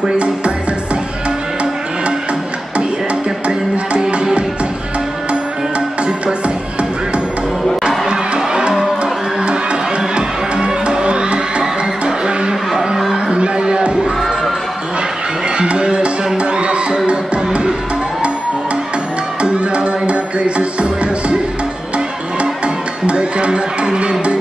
crazy, faz assim. Mira que aprende a pedir. Tipo assim. Mueve esa nalga solo pa' mí. Una vaina crazy, soy así. Déjame tener de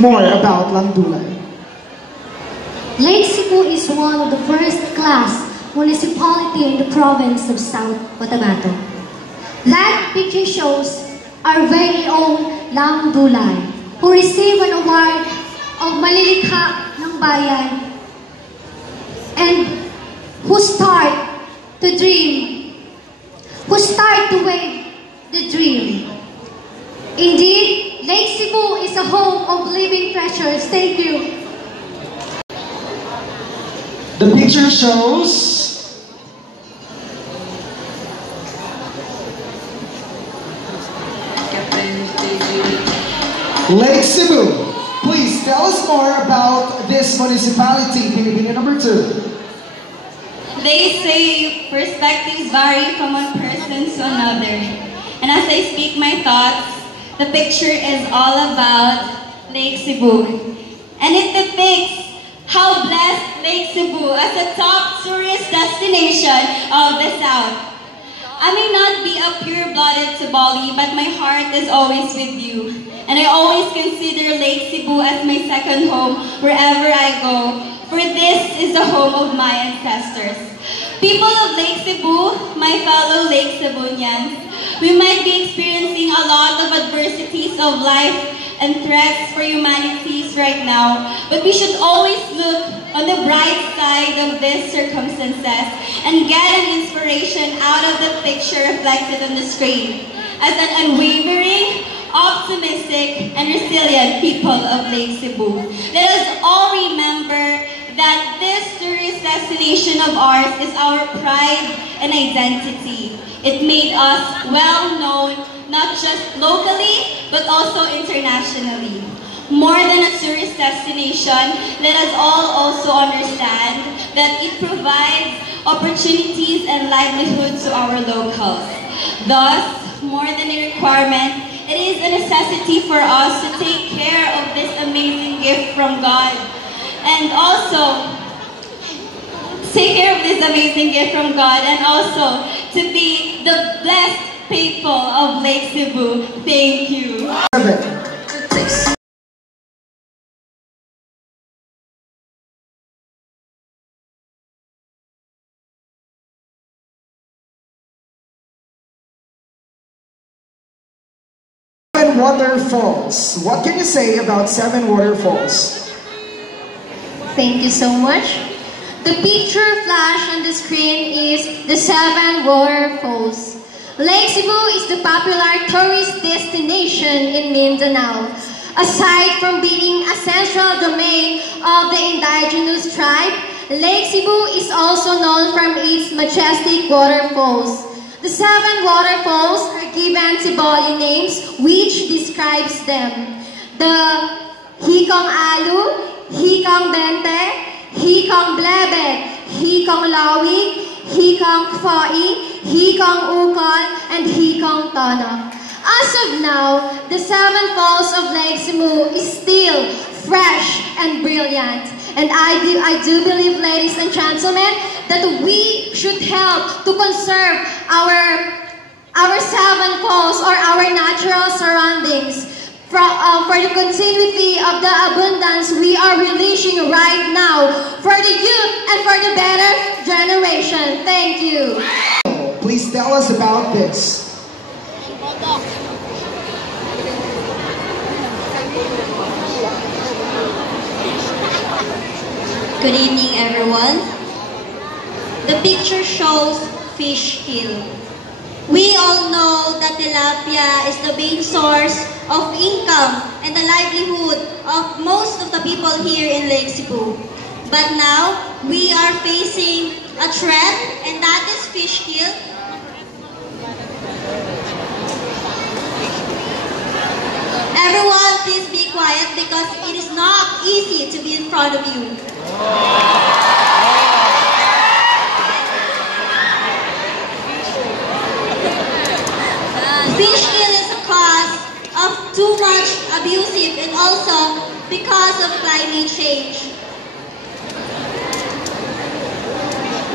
more about Landulay. Lake Cebu is one of the first-class municipality in the province of South Cotabato. That picture shows our very own Landulay, who received an award of Malilikha ng Bayan and who start to wave the dream. Indeed, Lake Cebu is a home of living treasures. Thank you. The picture shows Lake Cebu. Please tell us more about this municipality. Pilipino number 2. They say perspectives vary from one person to another. And as I speak my thoughts, the picture is all about Lake Cebu. And it depicts how blessed Lake Cebu as a top tourist destination of the South. I may not be a pure-blooded Sabali, but my heart is always with you. And I always consider Lake Cebu as my second home wherever I go, for this is the home of my ancestors. People of Lake Cebu, my fellow Lake Cebuians, we might be experiencing a lot of adversities of life and threats for humanities right now, but we should always look on the bright side of these circumstances and get an inspiration out of the picture reflected on the screen as an unwavering, optimistic, and resilient people of Lake Cebu. Let us all remember that this tourist destination of ours is our pride and identity. It made us well known, not just locally, but also internationally. More than a tourist destination, let us all also understand that it provides opportunities and livelihood to our locals. Thus, more than a requirement, it is a necessity for us to take care of this amazing gift from God. And also, take care of this amazing gift from God, and also to be the blessed people of Lake Cebu. Thank you. Seven Waterfalls. What can you say about Seven Waterfalls? Thank you so much. The picture flash on the screen is the Seven Waterfalls. Lake Cebu is the popular tourist destination in Mindanao. Aside from being a central domain of the indigenous tribe, Lake Cebu is also known from its majestic waterfalls. The seven waterfalls are given Cebuali names which describes them. The Hikong Alu, Hikong Bente, Hikong Blebed, Hikong Lawig, Hikong Kfai, Hikong Ukol, and Hikong Tono. As of now, the seven falls of Lake Cebu is still fresh and brilliant. And I do believe, ladies and gentlemen, that we should help to conserve our seven falls or our natural surroundings. for the continuity of the abundance we are releasing right now for the youth and for the better generation. Thank you. Please tell us about this. Good evening, everyone. The picture shows fish kill. We all know that tilapia is the main source of income and the livelihood of most of the people here in Lake Cebu. But now, we are facing a threat, and that is fish kill. Everyone, please be quiet because it is not easy to be in front of you. Fish kill is a cause of too much abusive and also because of climate change.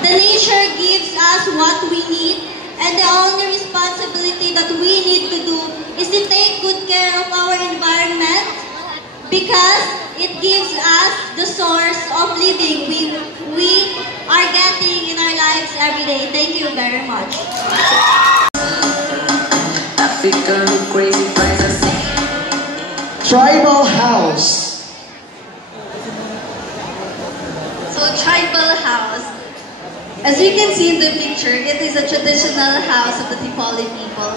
The nature gives us what we need, and the only responsibility that we need to do is to take good care of our environment because it gives us the source of living we are getting in our lives every day. Thank you very much. Tribal house. So, tribal house. As you can see in the picture, it is a traditional house of the Tipoli people.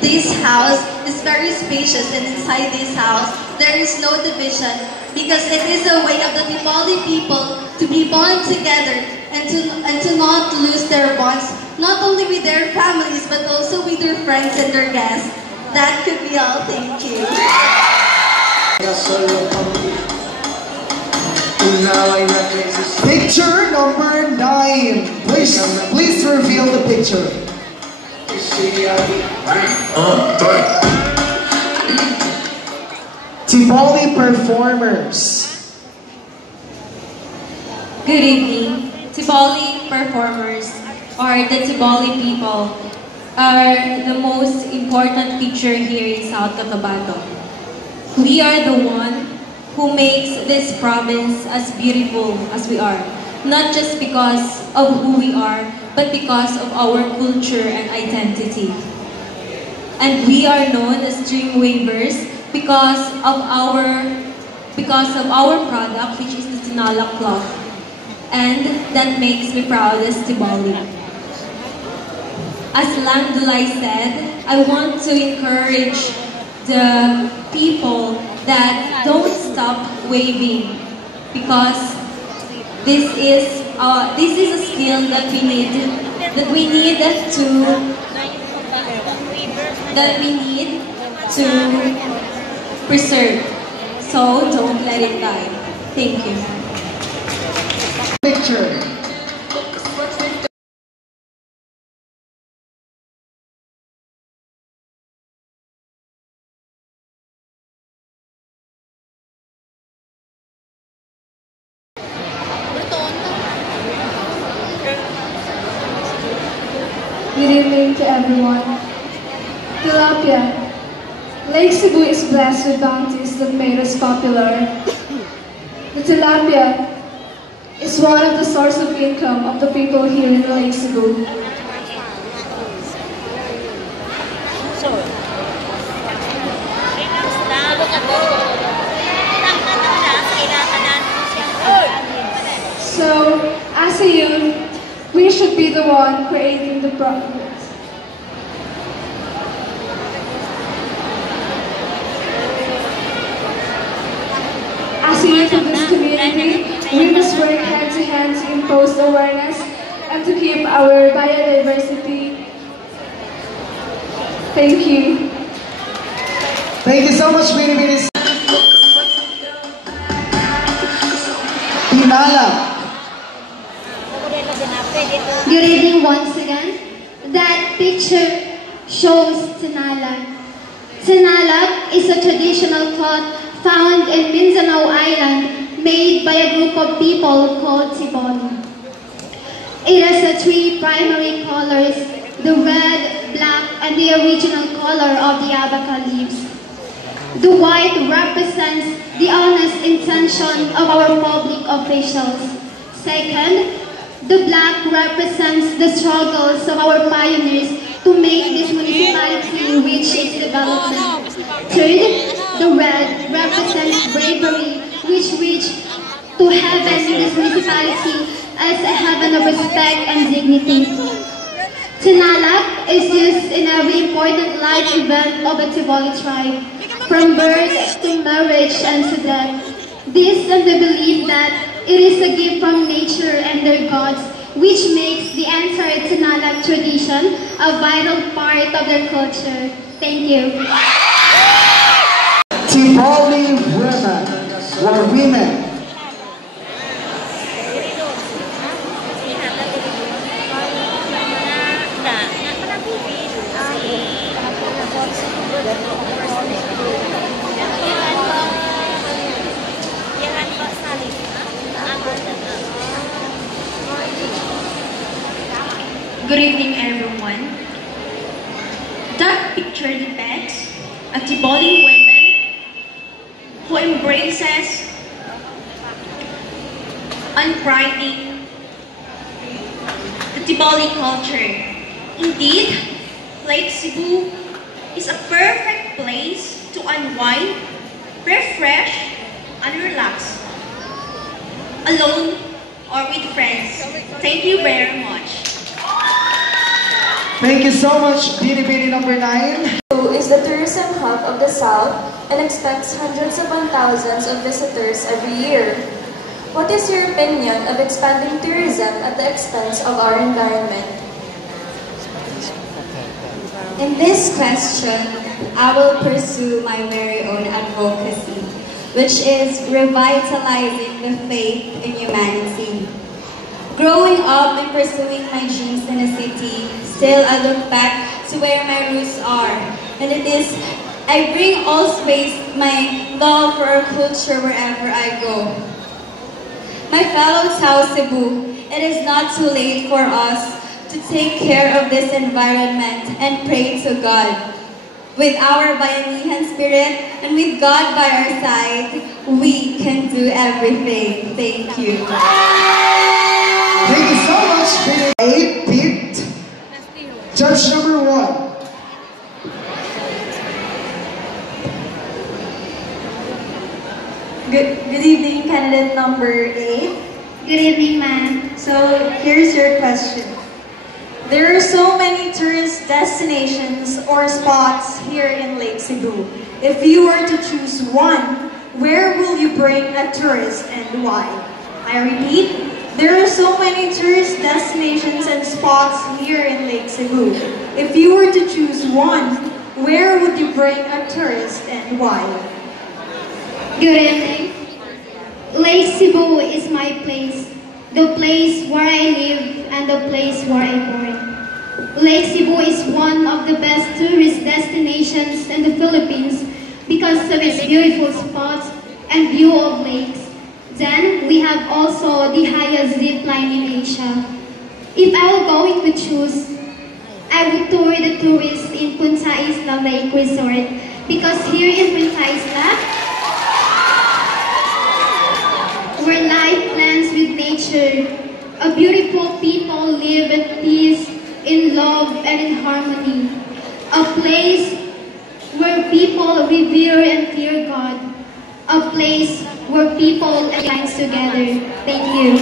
This house is very spacious, and inside this house, there is no division because it is a way of the Tipoli people to be bond together and to not lose their bonds, not only with their families, but also with their friends and their guests. That could be all. Thank you. Picture number 9. Please reveal the picture. Tipoli performers. Good evening. Tipoli performers, or the Tipoli people, are the most important feature here in South Cotabato. We are the one who makes this province as beautiful as we are, not just because of who we are, but because of our culture and identity. And we are known as dream wavers because of our product, which is the Tinala cloth. And that makes me proud as Tipoli. As Landulay said, I want to encourage the people that don't stop waving because this is a skill that we need to preserve. So don't let it die. Thank you. Picture. Good evening to everyone. Tilapia. Lake Cebu is blessed with bounties that made us popular. The tilapia is one of the sources of income of the people here in Lake Cebu. So, as a youth, we should be the one creating the profits. As a youth of this community, we must work hand to hand to impose awareness and to keep our biodiversity. Thank you. Thank you so much, Mini. Tinala. Good evening once again. That picture shows Tinala. Tinala is a traditional cloth found in Mindanao Island made by a group of people called Tipoli. It has the 3 primary colors, the red, black, and the original color of the abaca leaves. The white represents the honest intention of our public officials. Second, the black represents the struggles of our pioneers to make this municipality reach its development. Third, the red represents bravery, which reached to heaven in this municipality as a heaven of respect and dignity. Tinalak is used in every important life event of the Tiboli tribe, from birth to marriage and to death. This and the belief that it is a gift from nature and their gods, which makes the entire Tinalak tradition a vital part of their culture. Thank you. Tiboli women or women. Good evening, everyone. That picture depicts a Tiboli woman who embraces unpriding the Tiboli culture. Indeed, Lake Cebu is a perfect place to unwind, refresh, and relax, alone or with friends. Thank you very much. Thank you so much, Bini number 9. Cebu is the tourism hub of the South and expects hundreds upon thousands of visitors every year. What is your opinion of expanding tourism at the expense of our environment? In this question, I will pursue my very own advocacy, which is revitalizing the faith in humanity. Growing up and pursuing my dreams in a city, still I look back to where my roots are. And I bring always my love for our culture wherever I go. My fellow South Cebu, it is not too late for us to take care of this environment and pray to God. With our Bayanihan spirit and with God by our side, we can do everything. Thank you. Thank you so much, Bini. 8 picked judge number 1. Good evening, candidate number 8. Good evening, ma'am. So here's your question. There are so many tourist destinations or spots here in Lake Cebu. If you were to choose one, where will you bring a tourist and why? I repeat, there are so many tourist destinations and spots here in Lake Cebu. If you were to choose one, where would you bring a tourist and why? Good evening. Lake Cebu is my place, the place where I live and the place where I born. Lake Cebu is one of the best tourist destinations in the Philippines because of its beautiful spots and view of lakes. Then, we have also the highest zip line in Asia. If I were going to choose, I would tour the tourists in Punta Isla Lake Resort because here in Punta Isla, where life blends with nature, a beautiful people live in peace, in love, and in harmony. A place where people revere and fear God. A place where people align together. Thank you.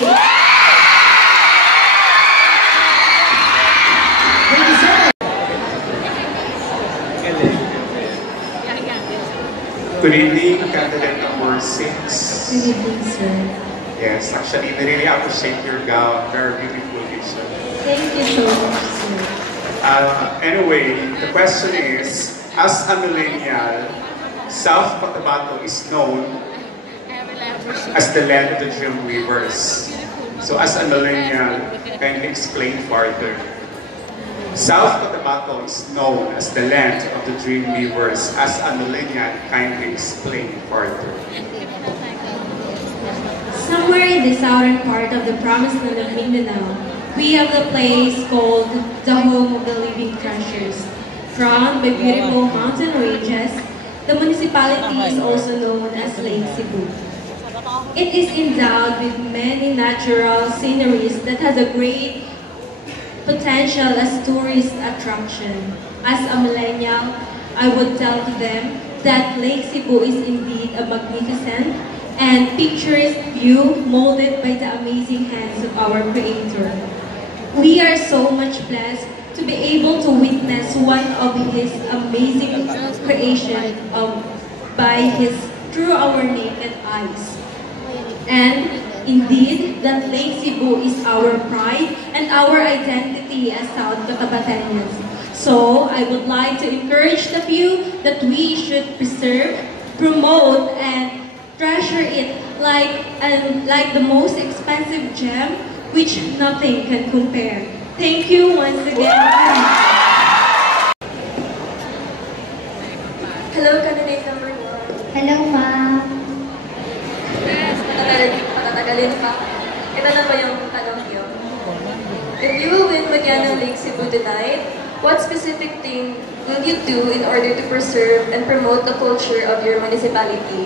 Good evening, candidate number 6. Good evening, sir. Yes, actually, I really appreciate your gown. Very beautiful, sir. Thank you so much, sir. Anyway, the question is, as a millennial, South Cotabato is known as the land of the Dream Weavers. So as a millennial, kindly explain further. South Cotabato is known as the land of the Dream Weavers. As a millennial, kindly explain further. Somewhere in the southern part of the promised land of Mindanao, we have a place called the home of the living treasures. Crowned by beautiful mountain ranges, The municipality is also known as Lake Cebu. It is endowed with many natural sceneries that has a great potential as tourist attraction. As a millennial, I would tell to them that Lake Cebu is indeed a magnificent and picturesque view molded by the amazing hands of our Creator. We are so much blessed to be able to witness one of His amazing creation through our naked eyes. And indeed, that Lake Cebu is our pride and our identity as South Cotabateños. So, I would like to encourage the few that we should preserve, promote, and treasure it like the most expensive gem which nothing can compare. Thank you once again. Hello, candidate number 1. Hello, ma'am. Patatagalin pa. Ito na ba yung tanong niyo? If you will win Magyanang Lake Cebu tonight, what specific thing will you do in order to preserve and promote the culture of your municipality?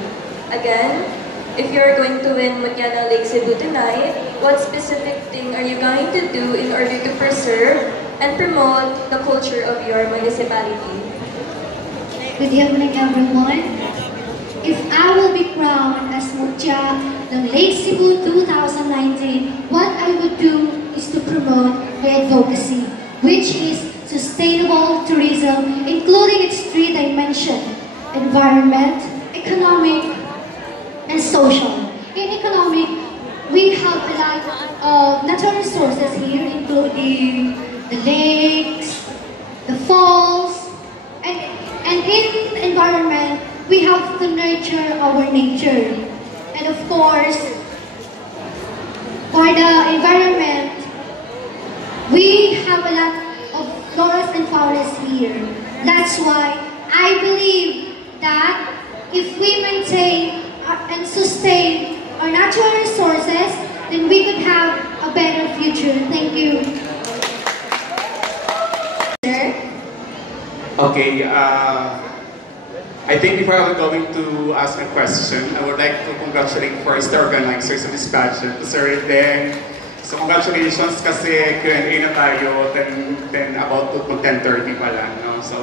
Again, if you are going to win Magyanang Lake Cebu tonight, what specific thing are you going to do in order to preserve and promote the culture of your municipality? Good evening, everyone. If I will be crowned as Mutya ng Lake Cebu 2019, what I would do is to promote the advocacy, which is sustainable tourism, including its three dimensions: environment, economic, and social. In economic, we have a lot of natural resources here, including the lakes, the falls, and in environment, we have to nurture our nature. And of course, for the environment, we have a lot of flora and fauna here. That's why I believe that if we maintain and sustain our natural resources, then we could have a better future. Thank you. Sir? Okay, I think before I'm going to ask a question, I would like to congratulate first the organizers of this pageant, Sir Eden. So congratulations kasi Q&A na tayo, about 10:30 pa lang, no? So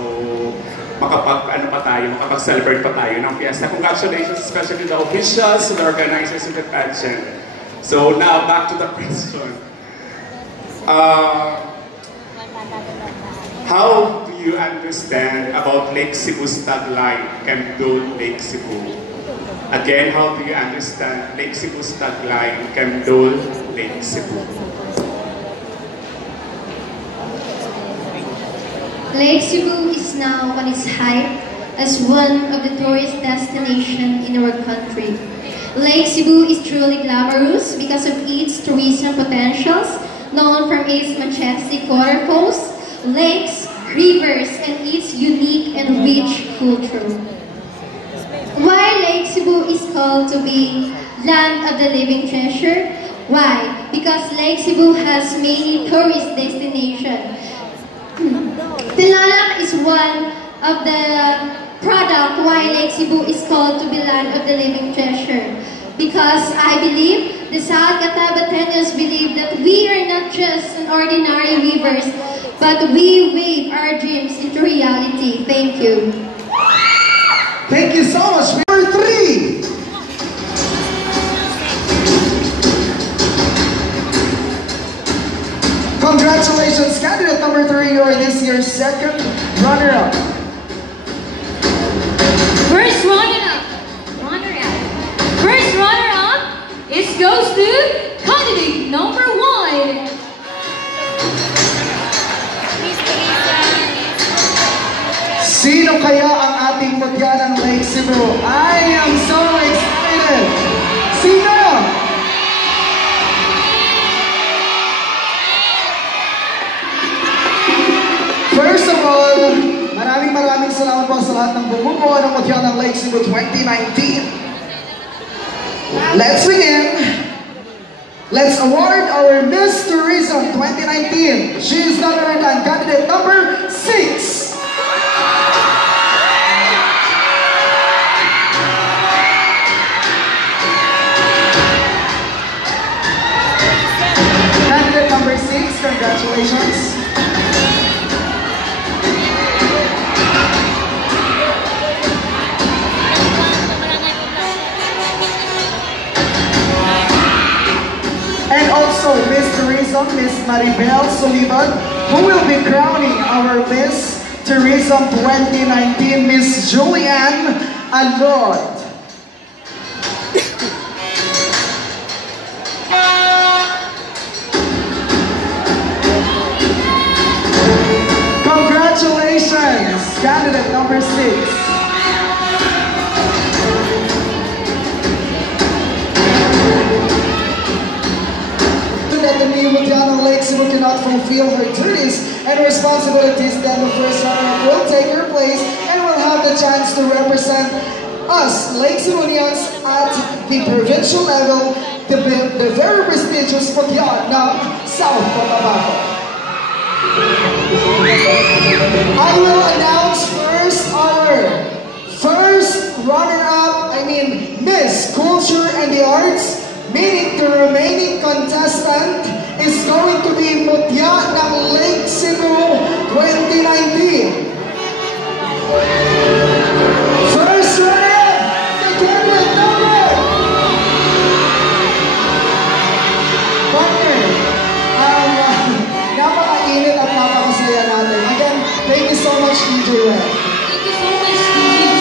makapag-celebrate pa tayo ng fiesta. Congratulations especially to the officials, to the organizers of the pageant. So now back to the question. How do you understand about Lake Cebu's tagline, Can Build Lake Cebu? Again, how do you understand Lake Cebu's tagline, Can Build Lake Cebu? Lake Cebu is now on its height as one of the tourist destinations in our country. Lake Cebu is truly glamorous because of its tourism potentials, known from its majestic waterfalls, lakes, rivers, and its unique and rich culture. Why Lake Cebu is called to be land of the living treasure? Why? Because Lake Cebu has many tourist destinations. Tilalak is one of the product why Lake Cebu is called to be land of the living treasure. Because I believe the South Cotabateños believe that we are not just an ordinary rivers, but we weave our dreams into reality. Thank you. Thank you so much. Number 3. Congratulations, candidate number 3. You are this year's second runner-up. First runner-up. First runner-up goes to candidate number 1. Sino kaya ang ating Magyanang Lake Cebu? I am so excited! Sino? First of all, maraming salamat po sa lahat ng bumubuo ng Magyanang Lake Cebu 2019. Let's begin. Let's award our Miss Tourism 2019. She is none other than candidate number 6. Congratulations. And also Miss Tourism, Miss Maribel Sullivan, who will be crowning our Miss Tourism 2019, Miss Julianne Alod. Congratulations, candidate number 6. That the new Mutiana Lake Cebu cannot fulfill her duties and responsibilities, then the first runner-up will take her place and will have the chance to represent us, Lake Cebuians, at the provincial level, the very prestigious Mutiana ng South Cotabato. I will announce first runner-up, Miss Culture and the Arts, meaning the remaining contestant is going to be Mutya ng Lake Cebu 2019. First runner-up, the candidate number. Partner, napaka-init at napakasaya natin. Again, thank you so much, DJ Red. Thank you so much, DJ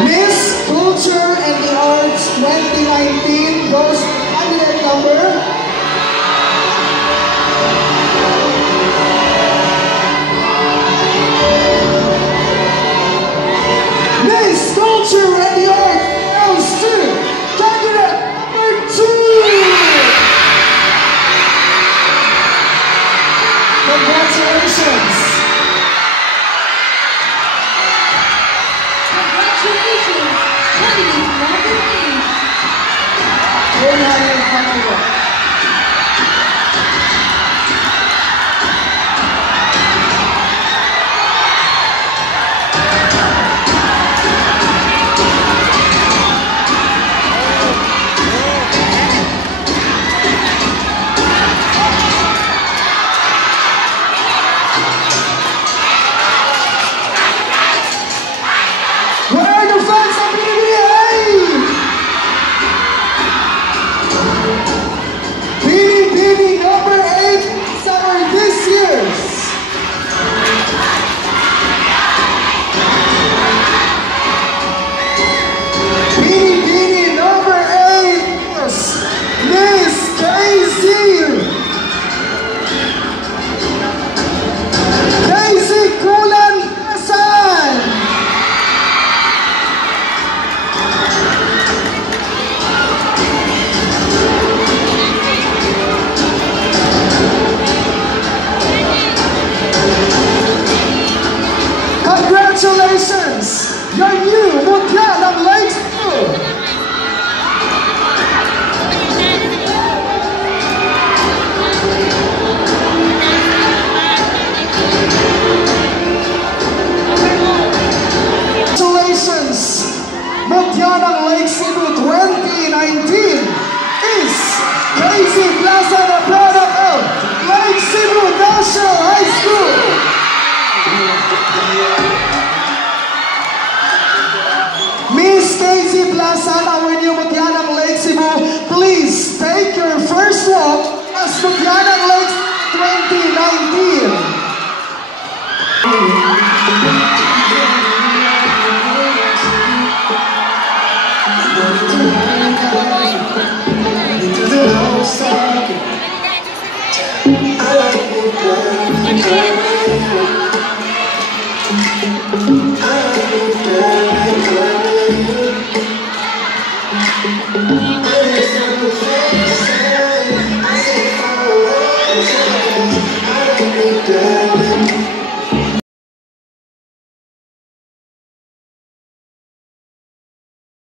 Miss Culture and the Arts 2019 goes to candidate number. Miss Culture and the Arts goes to candidate number 2. Congratulations. Congratulations, candidate number 8. Very highly recommended. Where are the fans of PBA? PBB number 8, summer this year's. PBB number 8 is Miss Casey Kulan Hasan. Congratulations! Your new Mutya ng Lake Cebu! Congratulations! Mutya ng Lake Cebu 2019 is Casey Plaza, the product of Lake Cebu National High School! Miss Casey Plaza, our new Mutya ng Lake Cebu, please take your first walk as Mutya ng Lake 2019.